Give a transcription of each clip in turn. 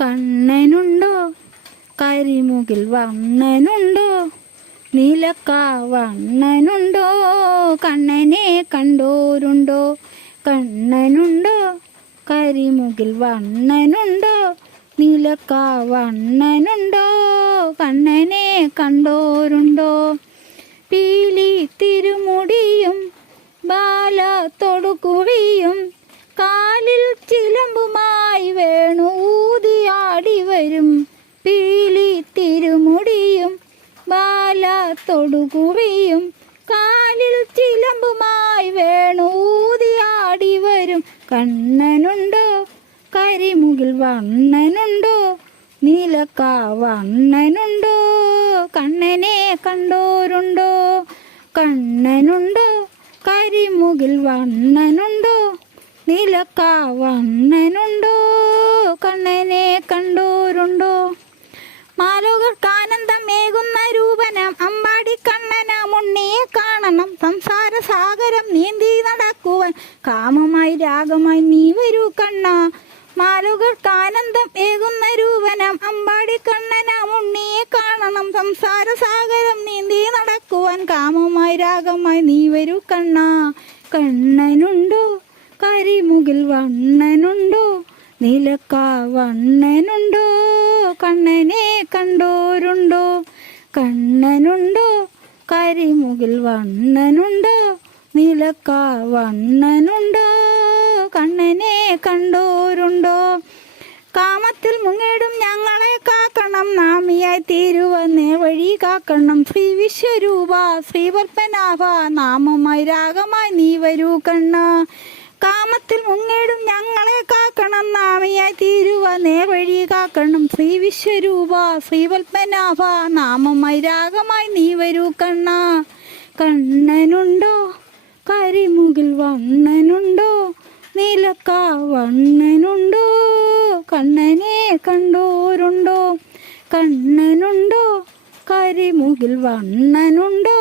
കണ്ണനുണ്ടോ കരിമുകിൽ വണ്ണനുണ്ടോ നീലക്കാവണ്ണനുണ്ടോ കണ്ണനെ കണ്ടോരുണ്ടോ കണ്ണനുണ്ടോ കരിമുകിൽ വണ്ണനുണ്ടോ നീലക്കാവണ്ണനുണ്ടോ കണ്ണനെ കണ്ടോരുണ്ടോ പീലി തിരുമുടിയും ബാലത്തൊടുകുഴിയും കാലിൽ ചിലമ്പുമായി വേണൂതിയാടി വരും പീലി തിരുമുടിയും ബാലത്തൊടുകുഴിയും കാലിൽ ചിലമ്പുമായി വേണൂതിയാടി വരും കണ്ണനുണ്ടോ കരിമുകിൽ വണ്ണനുണ്ടോ നീലക്കാവണ്ണനുണ്ടോ കണ്ണനെ കണ്ടോരുണ്ടോ കണ്ണനുണ്ടോ കരിമുകിൽ വണ്ണനുണ്ടോ നീലക്കാവണ്ണനുണ്ടോ കണ്ണനെ കണ്ടോരുണ്ടോ മാലോകർക്കാനന്ദമേകുന്ന രൂപനം അമ്പാടി കണ്ണനാം ഉണ്ണിയെ കാണണം സംസാര സാഗരം നീന്തി നടക്കുവാൻ കാമമായി രാഗമായി നീ വരൂ കണ്ണ മാലുകൾക്കാനന്ദം ഏകുന്ന രൂപനം അമ്പാടി കണ്ണനാം ഉണ്ണിയെ കാണണം സംസാര സാഗരം നീന്തി നടക്കുവാൻ കാമമായി രാഗമായി നീ വരൂ കണ്ണ കണ്ണനുണ്ടോ കരിമുകിൽ വണ്ണനുണ്ടോ നീലക്കാവണ്ണനുണ്ടോ കണ്ണനെ കണ്ടോരുണ്ടോ കണ്ണനുണ്ടോ കരിമുകിൽ വണ്ണനുണ്ടോ നീലക്കാവണ്ണനുണ്ടോ കണ്ണനെ കണ്ടോരുണ്ടോ കാമത്തിൽ മുങ്ങിടും ഞങ്ങളെ കാക്കണം നാമിയായി തീരുവന്നേ വഴി കാക്കണം ശ്രീ വിശ്വരൂപ ശ്രീപത്മനാഭ നാമമായി രാഗമായി നീ വരൂ കണ്ണ കാമത്തിൽ മുങ്ങിടും ഞങ്ങളെ കാക്കണം നാമിയായി തീരുവന്നേ വഴി കാക്കണം ശ്രീ വിശ്വരൂപ ശ്രീപത്മനാഭ നാമമായി രാഗമായി നീ വരൂ കണ്ണ കണ്ണനുണ്ടോ കരിമുകിൽ വണ്ണനുണ്ടോ നീലക്കാവണ്ണനുണ്ടോ കണ്ണനെ കണ്ടോരുണ്ടോ കണ്ണനുണ്ടോ കരിമുകിൽ വണ്ണനുണ്ടോ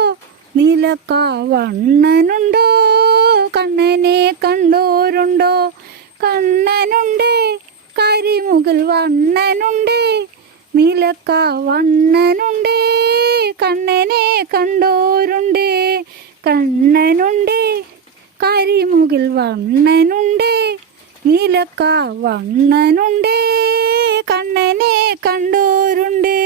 നീലക്കാവണ്ണനുണ്ടോ കണ്ണനെ കണ്ടോരുണ്ടോ കണ്ണനുണ്ടേ കരിമുകിൽ വണ്ണനുണ്ടേ നീലക്കാവണ്ണനുണ്ടേ കണ്ണനെ കണ്ടോരുണ്ടേ കണ്ണനുണ്ടേ കരിമുകിൽ വണ്ണനുണ്ടേ നീലക്കാവണ്ണനുണ്ടേ കണ്ണനെ കണ്ടോരുണ്ടേ